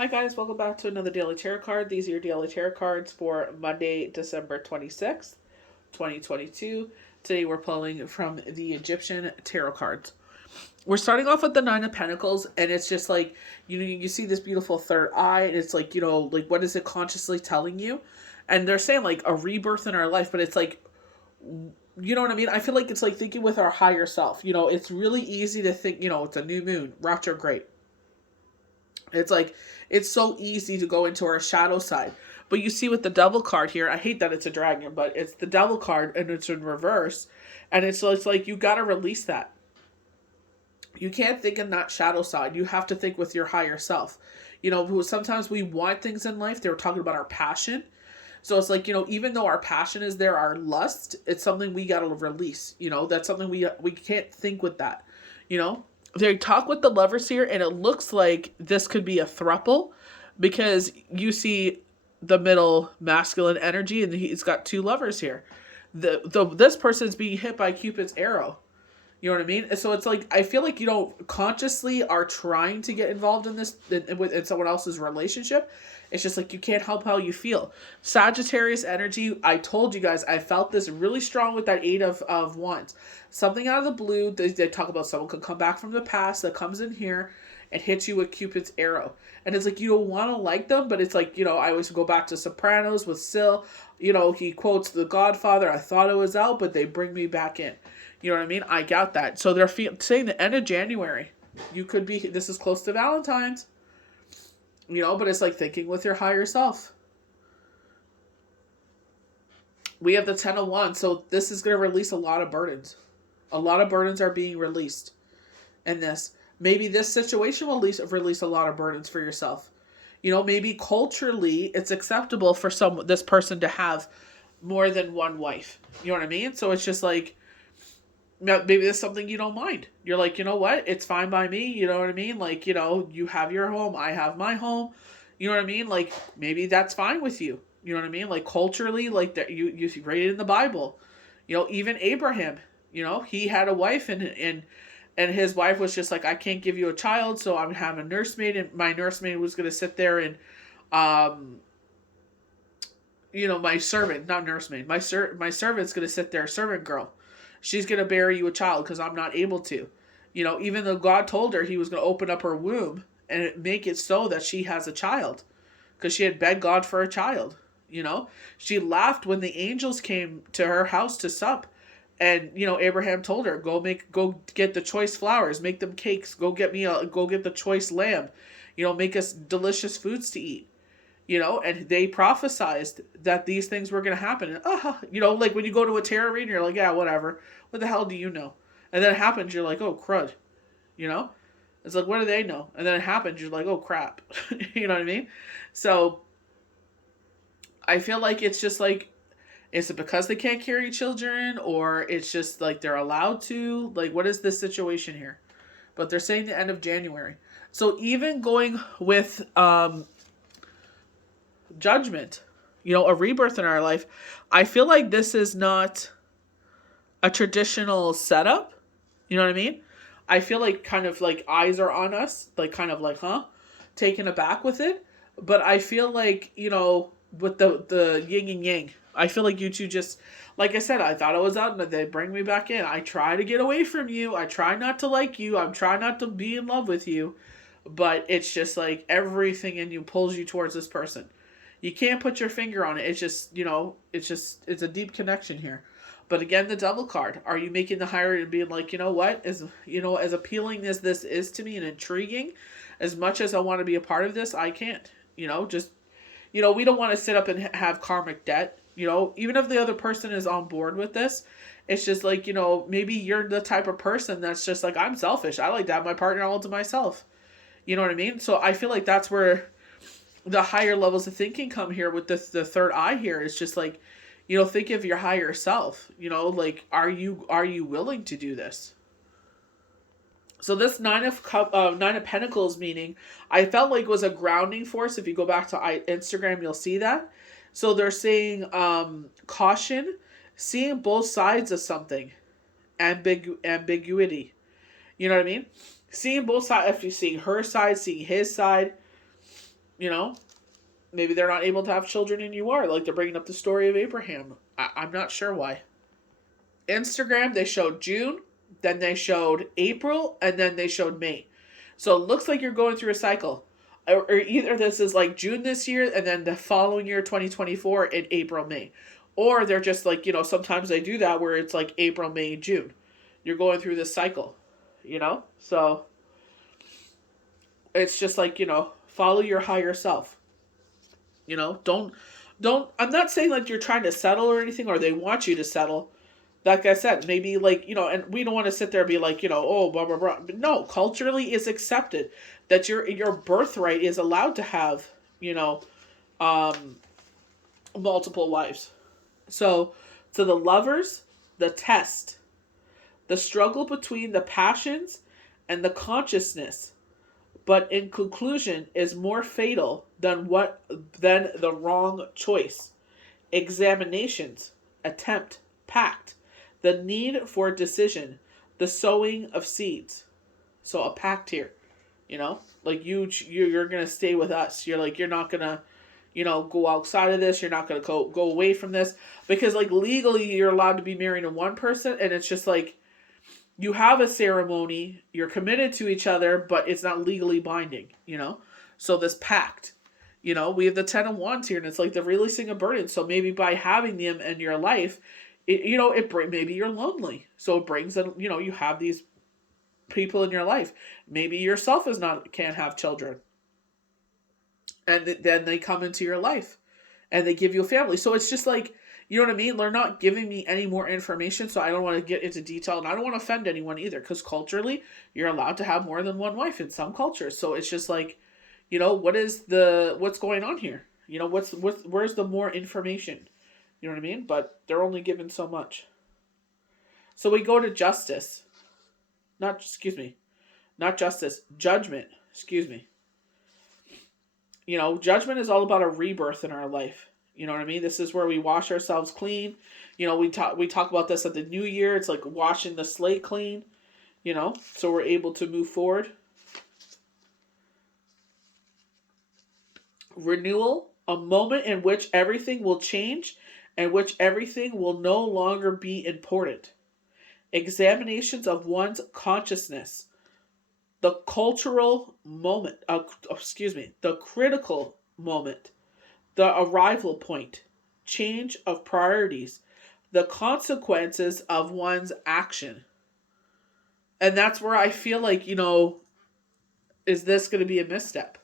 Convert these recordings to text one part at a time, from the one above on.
Hi guys, welcome back to another Daily Tarot card. These are your Daily Tarot cards for Monday, December 26th, 2022. Today we're pulling from the Egyptian Tarot cards. We're starting off with the Nine of Pentacles, and it's just like, you see this beautiful third eye, and it's like, like what is it consciously telling you? And they're saying like a rebirth in our life, but it's like, you know what I mean? I feel like it's like thinking with our higher self. It's really easy to think, it's a new moon, retrograde. It's like, it's so easy to go into our shadow side. But you see with the devil card here, I hate that it's a dragon, but it's the devil card and it's in reverse. And it's like you got to release that. You can't think in that shadow side. You have to think with your higher self. Sometimes we want things in life. They were talking about our passion. So it's like, even though our passion is there, our lust, it's something we got to release. That's something we can't think with that. They talk with the lovers here, and it looks like this could be a throuple because you the middle masculine energy, and he's got two lovers here. This person's being hit by Cupid's arrow. You know what I mean? So it's like, I feel like you don't consciously are trying to get involved in this in someone else's relationship. It's just like you can't help how you feel. Sagittarius energy, I told you guys, I felt this really strong with that Eight of Wands. Something out of the blue, they talk about someone could come back from the past that comes in here and hits you with Cupid's arrow. And it's like, you don't want to like them, but it's like, I always go back to Sopranos with Sil. He quotes The Godfather, I thought it was out, but they bring me back in. You know what I mean? I got that. So they're saying the end of January. This is close to Valentine's. But it's like thinking with your higher self. We have the 10 of Wands. So this is going to release a lot of burdens. A lot of burdens are being released in this. Maybe this situation will release a lot of burdens for yourself. Maybe culturally it's acceptable for this person to have more than one wife. You know what I mean? So it's just like, maybe there's something you don't mind. You're like, you know what? It's fine by me. You know what I mean? Like, you have your home. I have my home. You know what I mean? Like, maybe that's fine with you. You know what I mean? Like, culturally, like, that you read it in the Bible. Even Abraham, he had a wife and his wife was just like, I can't give you a child, so I'm having a nursemaid, and my nursemaid was going to sit there and, my servant, not nursemaid, my servant's going to sit there, servant girl. She's going to bear you a child because I'm not able to. Even though God told her he was going to open up her womb and make it so that she has a child. Because she had begged God for a child. She laughed when the angels came to her house to sup. And, Abraham told her, go get the choice flowers, make them cakes, go get the choice lamb. Make us delicious foods to eat. And they prophesied that these things were going to happen. And, like when you go to a tarot reading, you're like, yeah, whatever. What the hell do you know? And then it happens, you're like, oh, crud. It's like, what do they know? And then it happens, you're like, oh, crap. You know what I mean? So I feel like it's just like, is it because they can't carry children? Or it's just like they're allowed to? Like, what is this situation here? But they're saying the end of January. So even going with judgment, a rebirth in our life, I feel like this is not a traditional setup. You know what I mean? I feel like kind of like eyes are on us, like kind of like, taken aback with it. But I feel like, with the yin and yang, I feel like you two just, like I said, I thought it was out and they bring me back in. I try to get away from you. I try not to like you. I'm trying not to be in love with you. But it's just like everything in you pulls you towards this person. You can't put your finger on it. It's just, it's a deep connection here. But again, the devil card. Are you making the higher and being like, what? As appealing as this is to me and intriguing, as much as I want to be a part of this, I can't. We don't want to sit up and have karmic debt. Even if the other person is on board with this, it's just like, maybe you're the type of person that's just like, I'm selfish. I like to have my partner all to myself. You know what I mean? So I feel like that's where the higher levels of thinking come here with the third eye here. It's just like, think of your higher self. Like, are you willing to do this? So this Nine of Pentacles meaning, I felt like was a grounding force. If you go back to Instagram, you'll see that. So they're saying caution, seeing both sides of something, ambiguity. You know what I mean? Seeing both sides. If you see her side, seeing his side. you know, maybe they're not able to have children and you are. Like they're bringing up the story of Abraham. I'm not sure why. Instagram, they showed June, then they showed April, and then they showed May. So it looks like you're going through a cycle. Or either this is like June this year, and then the following year, 2024, in April, May. Or they're just like, sometimes they do that where it's like April, May, June. You're going through this cycle, So it's just like, follow your higher self. Don't, I'm not saying like you're trying to settle or anything, or they want you to settle. Like I said, maybe like, and we don't want to sit there and be like, oh, blah, blah, blah. But no, culturally is accepted that your birthright is allowed to have, multiple wives. So, to the lovers, the test, the struggle between the passions and the consciousness, but in conclusion is more fatal than the wrong choice. Examinations, attempt, pact, the need for decision, the sowing of seeds. So a pact here, like you're gonna stay with us. You're not gonna, go outside of this. You're not gonna go away from this, because like legally you're allowed to be married to one person, and it's just like you have a ceremony, you're committed to each other, but it's not legally binding. So this pact. We have the 10 of Wands here, and it's like the releasing of burden. So maybe by having them in your life, maybe you're lonely. So it brings in, you have these people in your life. Maybe yourself can't have children. And then they come into your life and they give you a family. So it's just like, you know what I mean? They're not giving me any more information, so I don't want to get into detail, and I don't want to offend anyone either, because culturally, you're allowed to have more than one wife in some cultures. So it's just like, what's going on here? Where's the more information? You know what I mean? But they're only given so much. So we go to justice. Not justice, judgment. Excuse me. Judgment is all about a rebirth in our life. You know what I mean? This is where we wash ourselves clean. We talk about this at the new year. It's like washing the slate clean, so we're able to move forward. Renewal, a moment in which everything will change and which everything will no longer be important. Examinations of one's consciousness. The cultural moment, the critical moment. The arrival point. Change of priorities. The consequences of one's action. And that's where I feel like, is this going to be a misstep?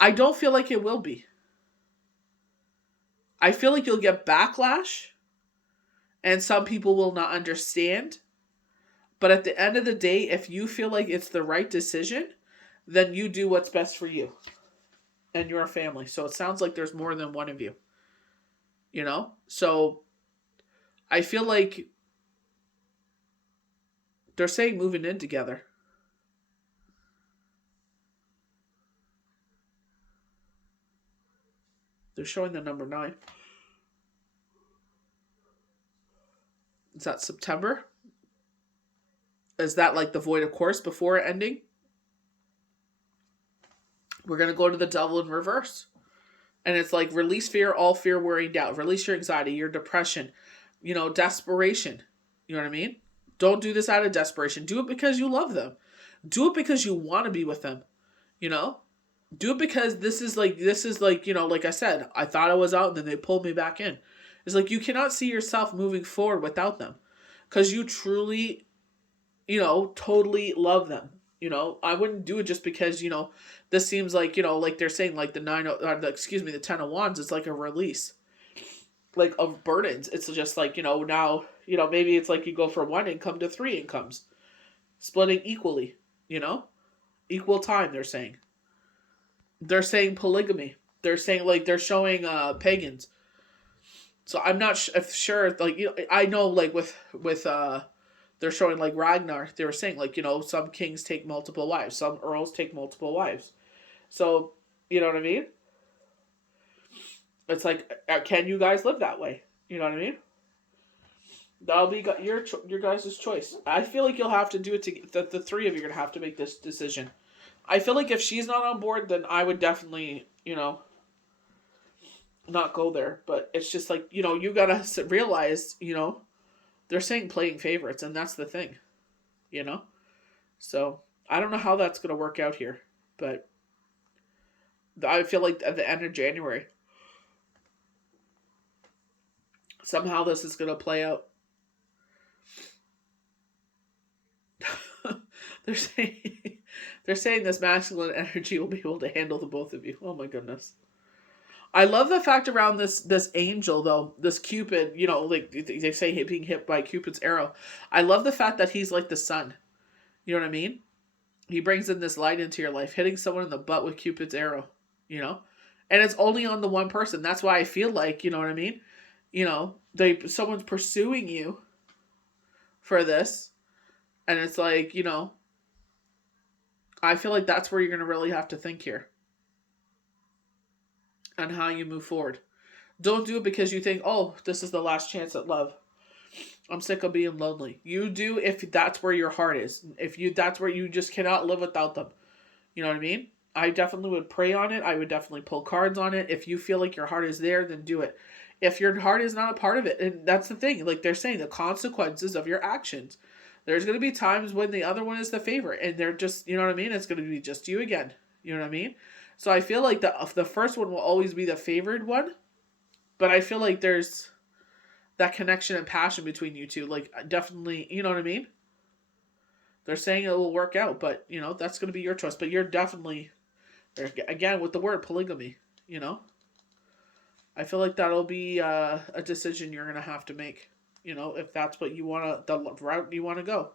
I don't feel like it will be. I feel like you'll get backlash and some people will not understand. But at the end of the day, if you feel like it's the right decision, then you do what's best for you and your family. So it sounds like there's more than one of you. So I feel like they're saying moving in together. They're showing the number 9. Is that September? Is that like the void of course before ending? We're going to go to the devil in reverse. And it's like release fear, all fear, worry, doubt. Release your anxiety, your depression, desperation. You know what I mean? Don't do this out of desperation. Do it because you love them. Do it because you want to be with them. Do it because this is like, like I said, I thought I was out and then they pulled me back in. It's like you cannot see yourself moving forward without them. Because you truly, totally love them. I wouldn't do it just because, this seems like, like they're saying like the 10 of Wands is like a release. Like of burdens. It's just like, now, maybe it's like you go from 1 income to 3 incomes. Splitting equally, equal time, they're saying. They're saying polygamy. They're saying like they're showing pagans. So I'm not sure. Like I know like with they're showing like Ragnar. They were saying like some kings take multiple wives, some earls take multiple wives. So you know what I mean? It's like can you guys live that way? You know what I mean? That'll be your guys' choice. I feel like you'll have to do it to the 3 of you are gonna have to make this decision. I feel like if she's not on board, then I would definitely, not go there. But it's just like, you gotta realize, they're saying playing favorites, and that's the thing, you know? So I don't know how that's gonna work out here, but I feel like at the end of January, somehow this is gonna play out. they're saying they're saying this masculine energy will be able to handle the both of you. Oh my goodness. I love the fact around this angel though, this Cupid, like they say being hit by Cupid's arrow. I love the fact that he's like the sun. You know what I mean? He brings in this light into your life, hitting someone in the butt with Cupid's arrow, And it's only on the one person. That's why I feel like, you know what I mean? Someone's pursuing you for this, and it's like, I feel like that's where you're going to really have to think here on how you move forward. Don't do it because you think, oh, this is the last chance at love. I'm sick of being lonely. You do if that's where your heart is. That's where you just cannot live without them. You know what I mean? I definitely would pray on it. I would definitely pull cards on it. If you feel like your heart is there, then do it. If your heart is not a part of it, and that's the thing, like they're saying, the consequences of your actions. There's going to be times when the other one is the favorite, and they're just, you know what I mean? It's going to be just you again. You know what I mean? So I feel like the first one will always be the favored one, but I feel like there's that connection and passion between you two. Like, definitely, you know what I mean? They're saying it will work out, but, that's going to be your choice. But you're definitely, again, with the word polygamy, I feel like that'll be a decision you're going to have to make, if that's what you want to, the route you want to go.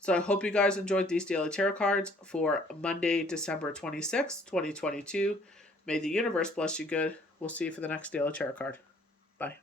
So I hope you guys enjoyed these daily tarot cards for Monday, December 26th, 2022. May the universe bless you good. We'll see you for the next daily tarot card. Bye.